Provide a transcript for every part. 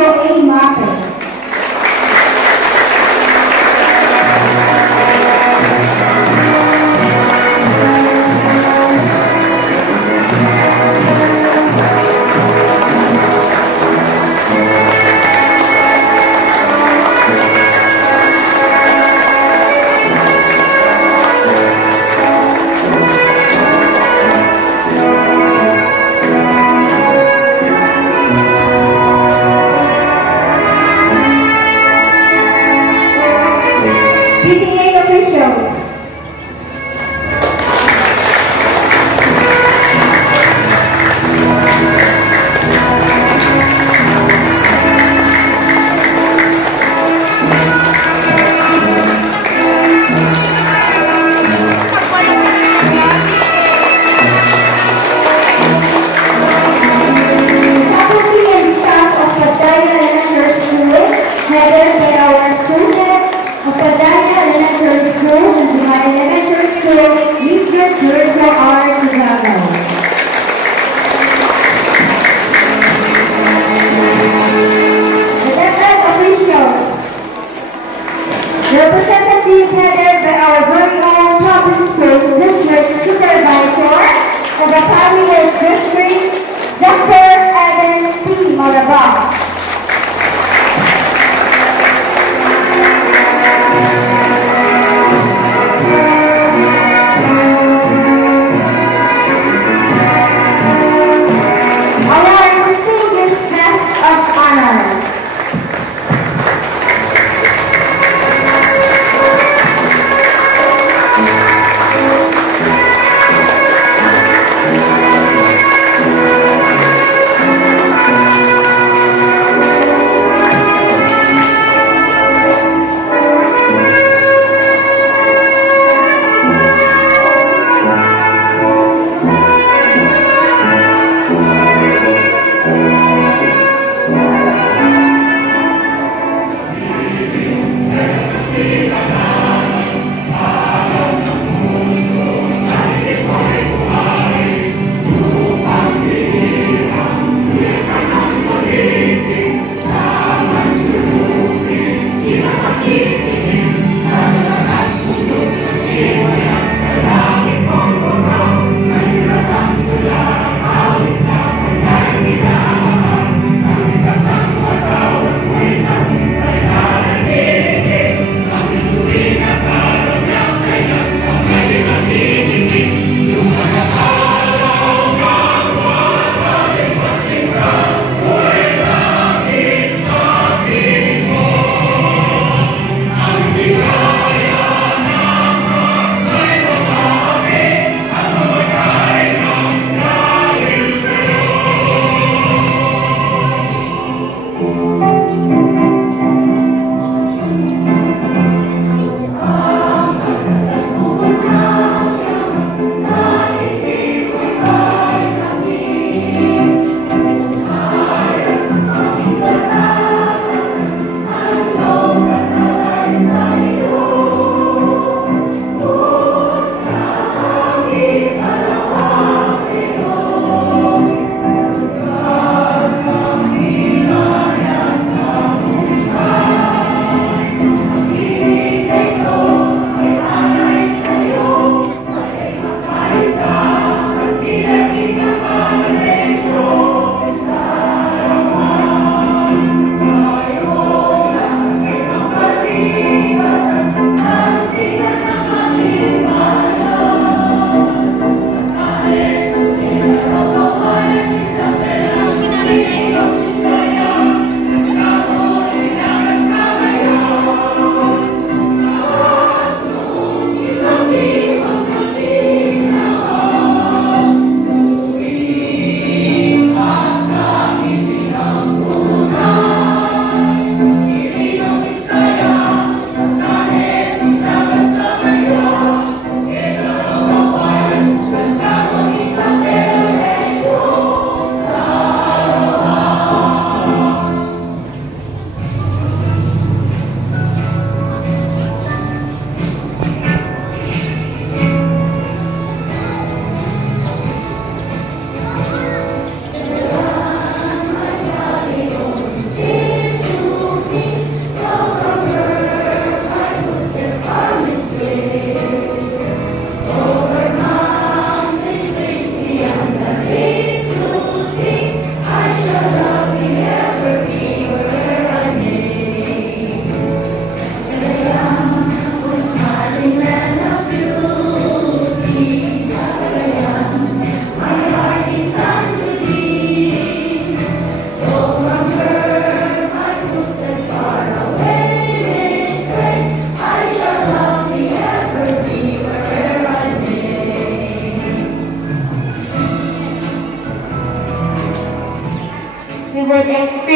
Rodrigo A. Mape. PTA officials. Faculty and staff of Padaya Elementary School, headed by our student of Padaya Elementary School and Dubai Elementary School, Mr. Curso R. Tugano. Attendant officials, representative headed by our very own public schools district supervisor of the Family District, Dr. Evan P. Malabang.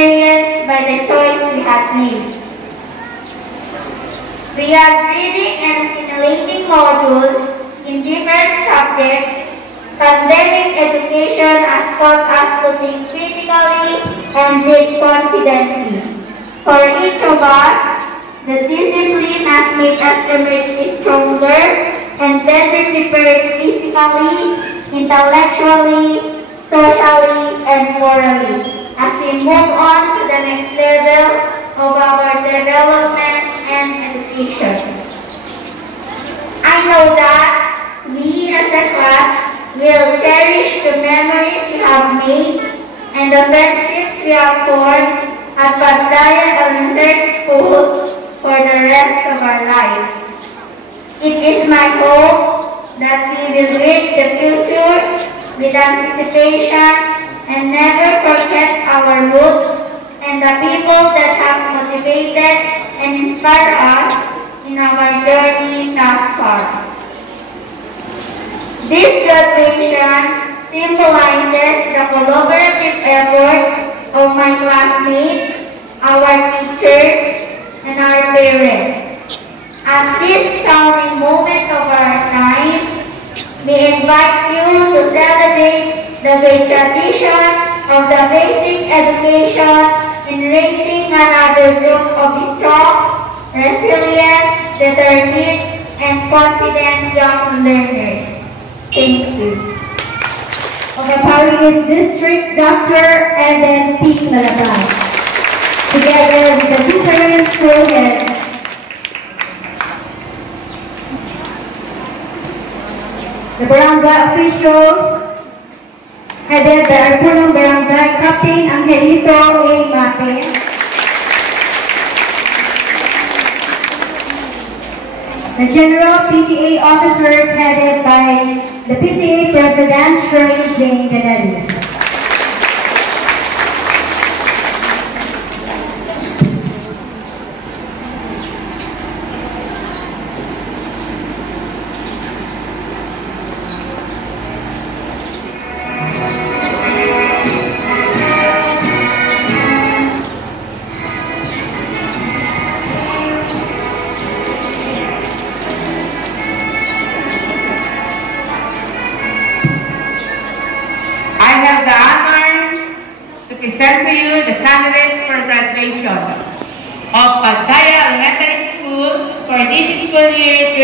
experienced by the choice we have made. We have reading and stimulating modules in different subjects. Pandemic education has taught us to think critically and live confidently. For each of us, the discipline has made us emerge stronger and better prepared physically, intellectually, socially, and morally as we move on to the next level of our development and education. I know that we as a class will cherish the memories we have made and the friendships we have formed at Pagdaya Elementary School for the rest of our lives. It is my hope that we will reach the future with anticipation and never forget our roots and the people that have motivated and inspired us in our journey thus far. This graduation symbolizes the collaborative efforts of my classmates, our teachers, and our parents. At this crowning moment of our time, we invite you to celebrate the great tradition of the basic education in raising another group of strong, resilient, determined, and confident young learners. Thank you. Overpowering is District Dr. Eden P. Malabang, together with the different school heads. The barangay officials, headed by our punong barangay Captain Angelito A. Mate, the general PTA officers headed by the PTA President Shirley Jane Ganalis. Present to you the candidates for graduation of Pagdaya Elementary School for this school year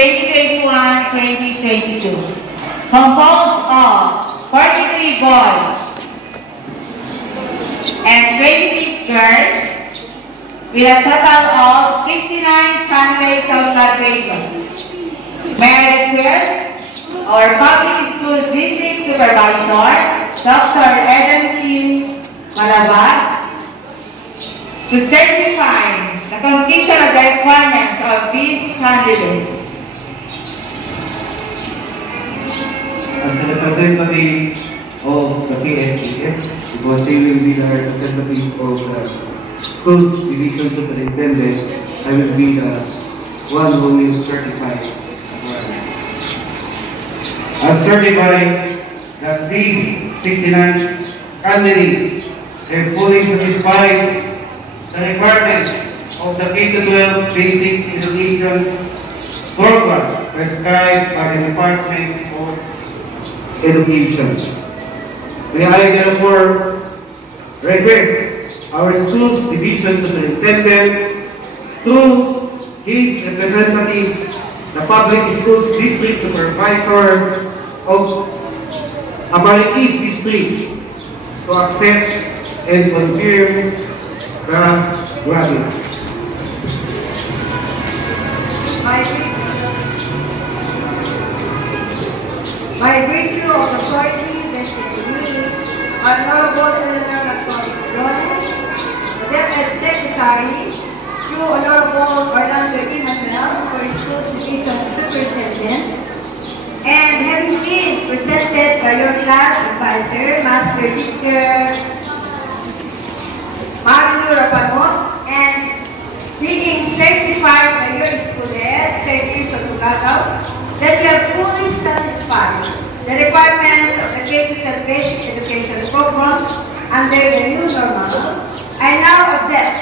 2021-2022. Composed of 43 boys and 26 girls, with a total of 69 candidates of graduation. May I request our public school district supervisor, Dr. Eden P. Malabang, to certify the completion of the requirements of these candidates. As a representative of the PSTF, because they will be the representative of the school division superintendent, I will be the one who will certify. I certify that these 69 candidates have fully satisfied the requirements of the K-12 basic education program prescribed by the Department of Education. May I therefore request our school's division superintendent through his representative, the public schools district supervisor of Abari East District, to accept and confirm the graduates. By virtue of authority vested in me, Honorable Eleanor Flores, the Deputy Secretary, through Honorable Orlando E. Manuel for School Division Superintendent, and having been presented by your class advisor, Master Teacher Mario Rapanot, and being certified by your school head, Sir Tirso Tugagaw, that you have fully satisfied the requirements of the K-12 basic education program under the new normal, I now object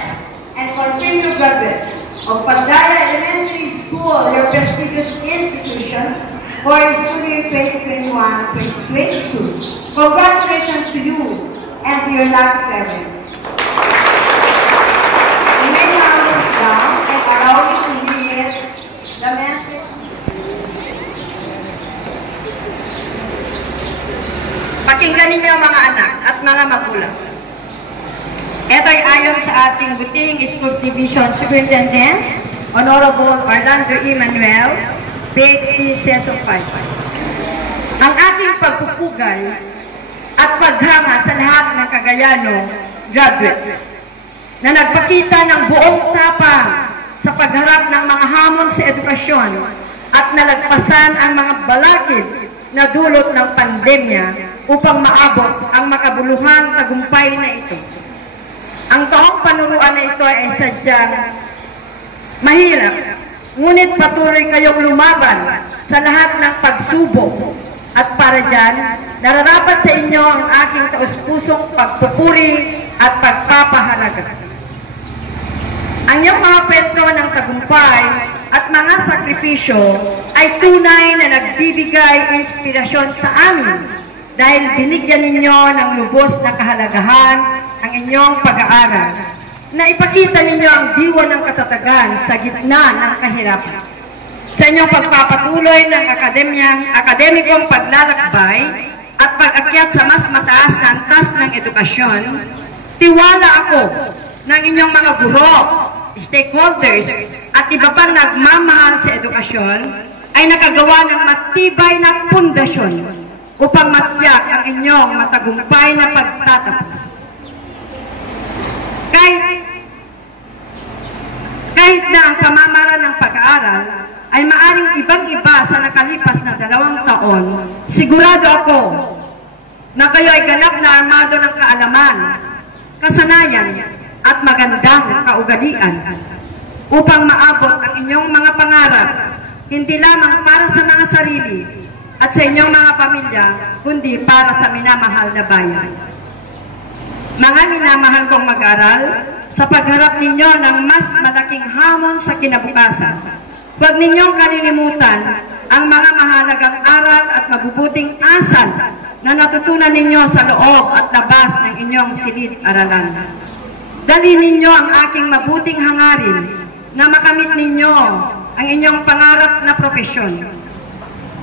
and continue graduates of Pandaya Elementary School, your prestigious institution, for the school year 2021-2022. Congratulations to you and to your lucky parents. You may now sit down and allow me to read the message. Pakinggan ninyo mga anak at mga magulang. Ito ay ayon sa ating Buting Schools Division Superintendent, Honorable Orlando E. Manuel, PhD, Seso 5. Ang ating pagpupugay at paghanga sa lahat ng Cagayano graduates na nagpakita ng buong tapang sa pagharap ng mga hamon sa edukasyon at nalagpasan ang mga balakid na dulot ng pandemya upang maabot ang makabuluhang tagumpay na ito. Ang taong panuruan na ito ay sadyang mahirap, ngunit patuloy kayong lumaban sa lahat ng pagsubok. At para dyan, nararapat sa inyo ang aking taus-pusong pagpupuri at pagpapahalaga. Ang iyong mga kwento ng tagumpay at mga sakripisyo ay tunay na nagbibigay inspirasyon sa amin dahil binigyan ninyo ng lubos na kahalagahan ang inyong pag-aaral na ipakita ninyo ang diwa ng katatagan sa gitna ng kahirapan. Sa inyong pagpapatuloy ng akademikong paglalakbay at pag-akyat sa mas mataas na antas ng edukasyon, tiwala ako ng inyong mga guro, stakeholders, at iba pang nagmamahal sa edukasyon ay nakagawa ng matibay na pundasyon upang matiyak ang inyong matagumpay na pagtatapos. Kahit na ang pamamaraan ng pag-aaral ay maaring ibang-iba sa nakalipas na 2 taon, sigurado ako na kayo ay ganap na armado ng kaalaman, kasanayan, at magandang kaugalian upang maabot ang inyong mga pangarap, hindi lamang para sa mga sarili at sa inyong mga pamilya, kundi para sa minamahal na bayan. Mga minamahal kong mag-aral, sa pagharap ninyo ng mas malaking hamon sa kinabukasan, huwag ninyong kalilimutan ang mga mahalagang aral at mabubuting asal na natutunan ninyo sa loob at labas ng inyong silid-aralan. Dalhin ninyo ang aking mabuting hangarin na makamit ninyo ang inyong pangarap na propesyon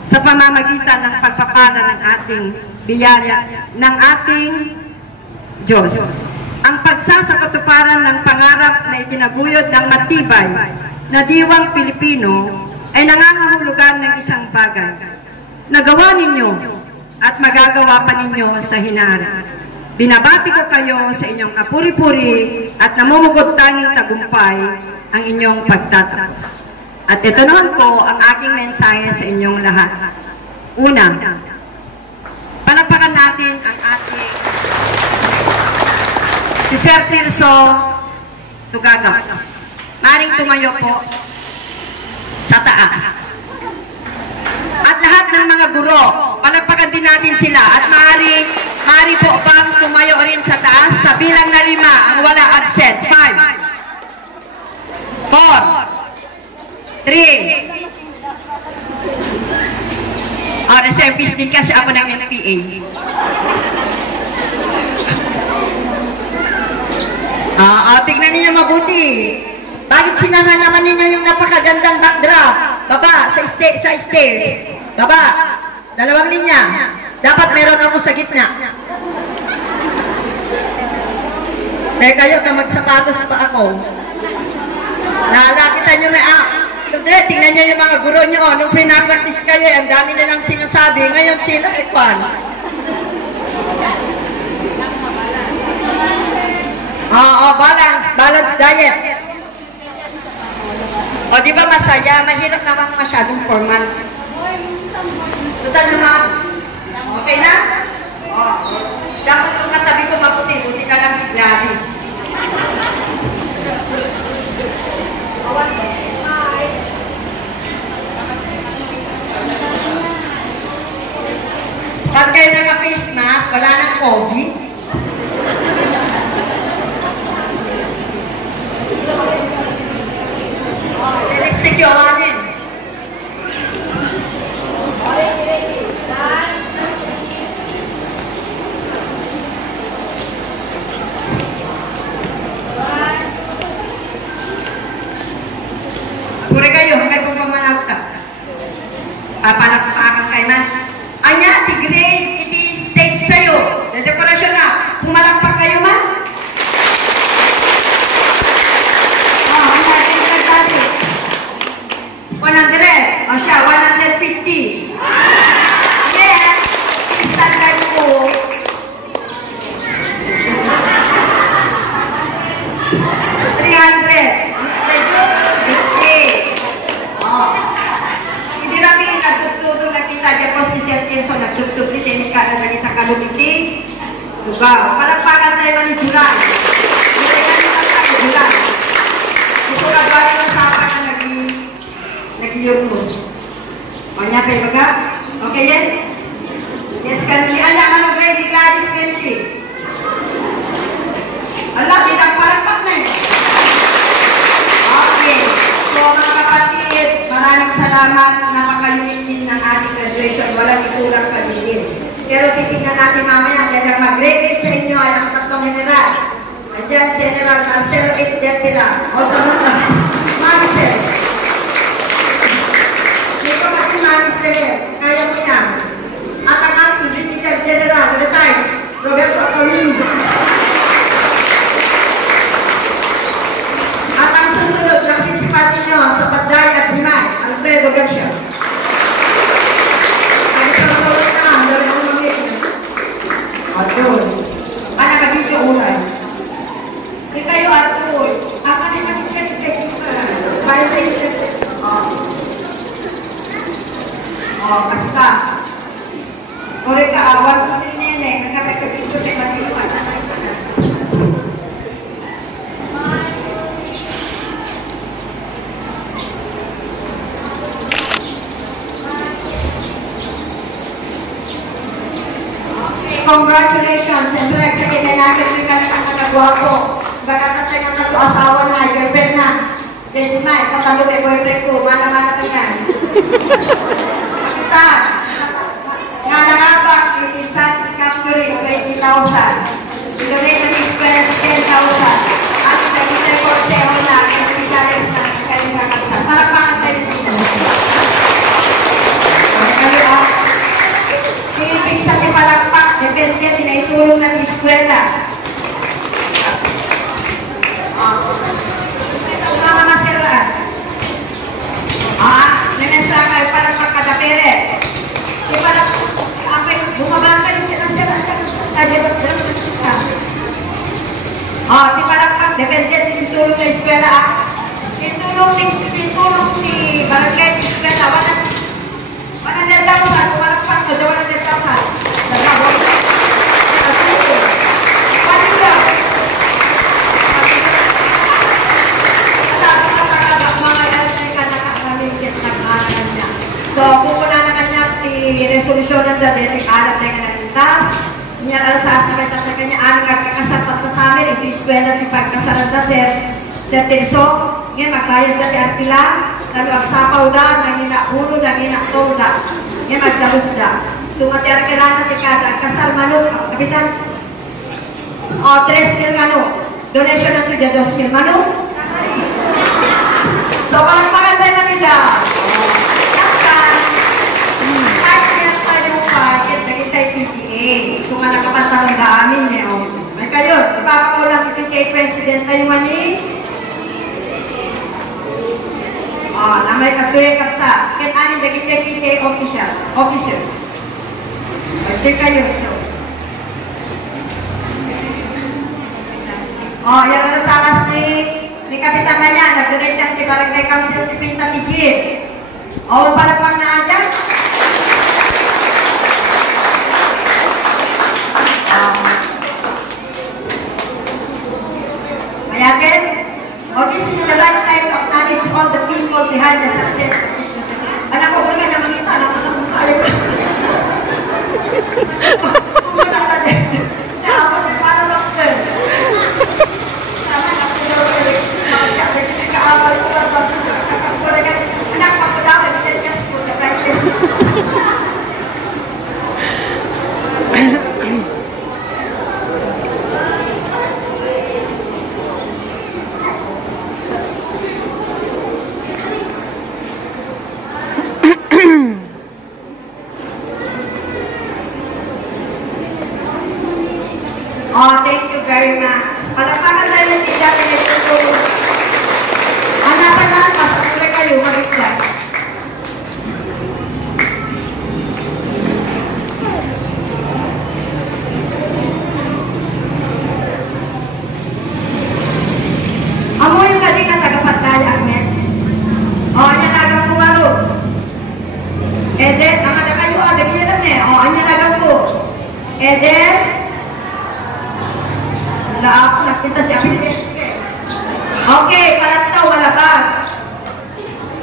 sa pamamagitan ng pagpapala ng ating biyaya ng ating Diyos. Ang pagsasakatuparan ng pangarap na itinaguyod ng matibay na diwang Pilipino ay nangangahulugan ng isang bagay. Nagawa ninyo at magagawa pa ninyo sa hinaharap. Binabati ko kayo sa inyong kapuri-puri at namumugod tanging tagumpay ang inyong pagtatapos. At ito naman po ang aking mensahe sa inyong lahat. Una, palakpakan natin ang ating si Sir Tirso Tugaga. Maring tumayo po sa taas. At lahat ng mga guro, palakpakan din natin sila. At maaari po bang tumayo rin sa taas sa bilang na 5 ang wala absent. 5, 4, 3. Reservist din kasi ako ng NPA. Tignan ninyo mabuti. Bakit sinara naman ninyo yung napakagandang backdrop? Baba, sa stairs. Baba, 2 linya. Dapat meron ako sa gitna. Dahil kayo na magsapatos pa ako. Nalakitan nyo na tingnan nyo yung mga guro nyo. Nung pinapractice kayo, ang dami nilang sinasabi. Ngayon sila, ikwan. Balance diet. O di ba masaya? Mahirap naman masyadong formal. Total naman. Okay na? Dapat yung katabi ko mabuti. Buti na lang si Gladys. Pag kayo naka-face mask, wala nang COVID. Palakpakan kay man. Anya, ti grade, iti stage kayo. Dekorasyon na. Pumalakpak kayo man. Anya, iti nagdati. 100. O siya, 150. Yes. Standard ko. 300. Hindi namin nagtutulong nakita dyan po si Sir Jenson nagtutulong din kada nakita kalumiti. Diba? Palakpakan tayo man ni July. Hindi namin tayo July. Ito na ba yung sapa na nag-iurmus? Manya kayo baga? Okay yan? Yes, kanili. Alam, ano kayo ni Gladys Kensi? Alam, hindi palakpak na eh. Okay. So, mga kapatid, maraming salamat. Napaka-unique din ng ating graduation. Walang itulang kanilin. Pero titignan natin mamaya, kaya mag-grade sa inyo ay ang tatlong general. Andiyan, General Marcelo H. Depila. O, tama na. Marcel. Dito kasi Marcel. Kaya mo yan. At ang ating Brigadier General, retired, Roberto Acolindo. At ang susunod na principal ninyo sa Padday at Simay, Alfredo Garcia. Ay, sa mga na, ang dami ang mamit. At yun, ang nakabidyo ulay. Di kayo at yun, ang kami mag-check-check ka. Kaya tayo check-check. Basta. Ore ka, awan ko rin nene, nagkakabidyo check at yun. Congratulations! Siyempre, sa kinalagan ng kanang nagwapo. Baka tayo ng asawa na, girlfriend na. Desimay, katalo kay boyfriend ko, mana-mana ka yan. Makita, nga nangabak, it is satisfactory, 20,000. Ilagay na ni square 10,000. At sa kita ko, seho na, kasi bigalis na, kayo kakaksa. Para pangatay dito. Pilipig sa tipalagpak, depende din na itulong ng eskwela. Ito mga masiraan. Nanasa kayo parang magkadapere. Di parang, bumabangka yung sinasiraan ka. Di palagpak, depende din itulong ng eskwela. Itulong ni barangay eskwela. Walang nagdamusan, walang pangko, walang nagdamusan. Nagdabot. Pati daw. Mga yalay ka nakakaligit ng aral niya. So, kung wala na kanya i-resolusyon ng dati, alat na kanalintas, niya alasas na may tatay kanya, aming agkakasapat na sa amin, ito eskwela ni pagkasalan na Sir Tirso, ngayon magkayad dati artila, lalu agsapaw da, nangina ulo, nangina tol da. Ngayon magdalus da. So, matiar kailangan natin kada, kasal manok, kapitan. 3,000 manok. Donation na ito dyan, 2,000 manok. So, palagpakan tayo manila. Yakan. Kahit tayo kahit naging tayo PTA. So, malakapantalong da amin, may kayo, ipapakulang PTA President tayo mani. Namay katuloy kapsa. Ken amin dagiti officers. Pwede kayo. Yan na sakas ni Kapitan na yan. Nag-donate yan si Barangay Council ni Pinta Tijin. Palapang na dyan. Mayakin? This is the right time to acknowledge all the people behind the success. Anak ko, wala na makita. Anak ko, ayaw ko. Wala na din. Ako, paano lang din? Sama na ko daw ulit. Nagkaawal ko. Anak ko daw, hindi just po.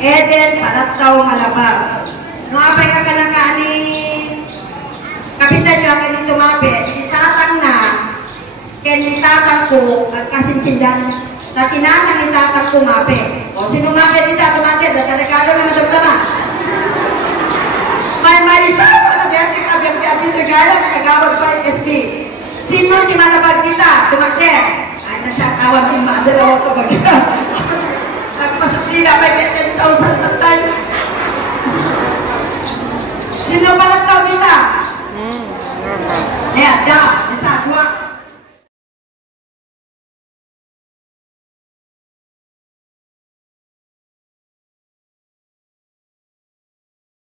Eden Palataw Malabag. Numapay ka ka lang ni kapitan niya kaya tumapi, itatang na, kaya itatang ko, at kasinsindan, na tinatang itatang kumapi. O sinumapi dito, tumapi, nagkadagalo na madagdaman. May isa, ano dyan, kabiyang kaya dito gaya, kagawad pa yung SB. Sino si Malabag dito, tumapi? Ay, nasyakawan yung maadalaw ko bagay. Nagpasapila pa yung 10,000 na tayo. Sino Palataw dito? Ayan, down.